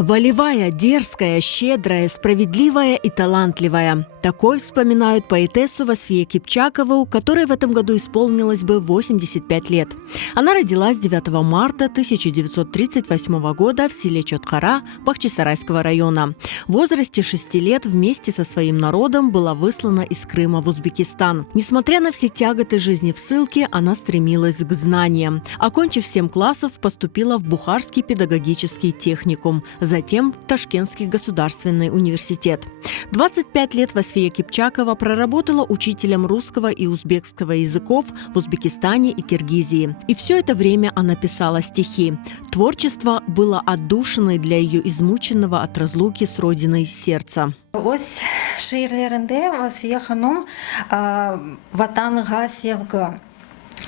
Волевая, дерзкая, щедрая, справедливая и талантливая. Такой вспоминают поэтессу Васфия Кипчакову, которой в этом году исполнилось бы 85 лет. Она родилась 9 марта 1938 года в селе Чоткара Бахчисарайского района. В возрасте 6 лет вместе со своим народом была выслана из Крыма в Узбекистан. Несмотря на все тяготы жизни в ссылке, она стремилась к знаниям. Окончив 7 классов, поступила в Бухарский педагогический техникум, затем в Ташкентский государственный университет. 25 лет Васфия Кипчакова проработала учителем русского и узбекского языков в Узбекистане и Киргизии. И все это время она писала стихи. Творчество было отдушиной для ее измученного от разлуки с родиной сердца. Өз шиирлерінде Васфия ханым ватанға sevgi,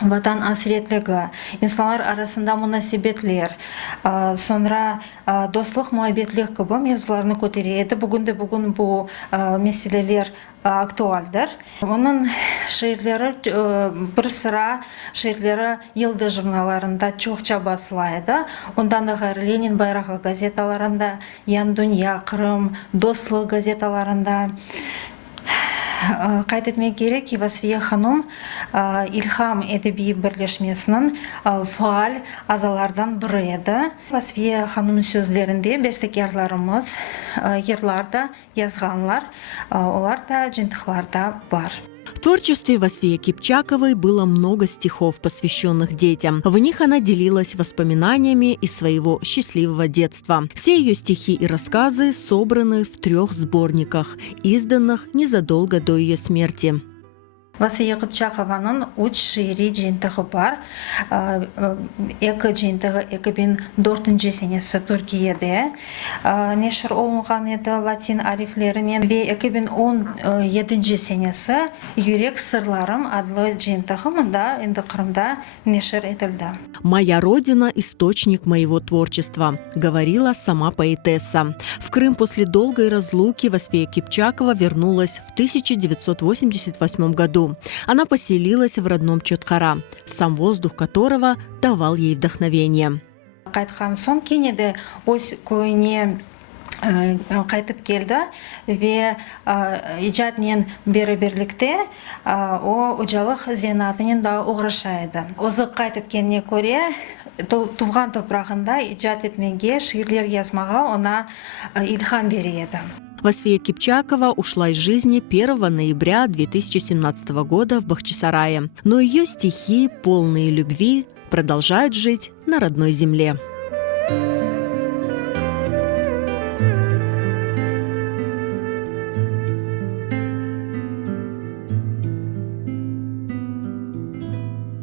ватан асіретлігі, инсанлар арасында мунасибетлер, sonra достық, muhabbetlік кібі мевзуларны көтереді. Бүгінде бұл мәселелер актуальдыр. Оның шиирлері бір sıra шиирлері елді журналарында чоқча басылайды. Ондан да Ленин байрағы газеталарында, Ян Дүния, Қырым, Достық газеталарында. Қайт етмек керек, Васфия ханым Илхам әдеби бірлешмесінің фаал азалардан бірі еді. Васфия ханымның сөздерінде бестекерларымыз ерларда yazғанлар, олар да жинтықларда бар. В творчестве Васфии Кипчаковой было много стихов, посвященных детям. В них она делилась воспоминаниями из своего счастливого детства. Все ее стихи и рассказы собраны в 3 сборниках, изданных незадолго до ее смерти. Васфия Кипчакованың 3 шиири жиынтығы бар. Екі жиынтығы 2004 сенесі Түркияде нешір олынған еді латин арифлерінен. Ве 2017 сенесі Юрек сырларым адлы жиынтығы мұнда енді Қырымда нешір етілді. «Моя родина – источник моего творчества», – говорила сама поэтесса. В Крым после долгой разлуки Васфия Кипчакова вернулась в 1988 году. Она поселилась в родном Чоткара, сам воздух которого давал ей вдохновение. Қайтқан соң кенеде өз көйіне қайтып келді ве ижаднен бері-бірлікте ұжалық зенатынен да ұғырышайды. Өзі қайтыткеніне көре туған топырағында ижад етмеге, шиирлер язмаға она илхам береді. Васфия Кипчакова ушла из жизни 1 ноября 2017 года в Бахчисарае, но ее стихи, полные любви, продолжают жить на родной земле.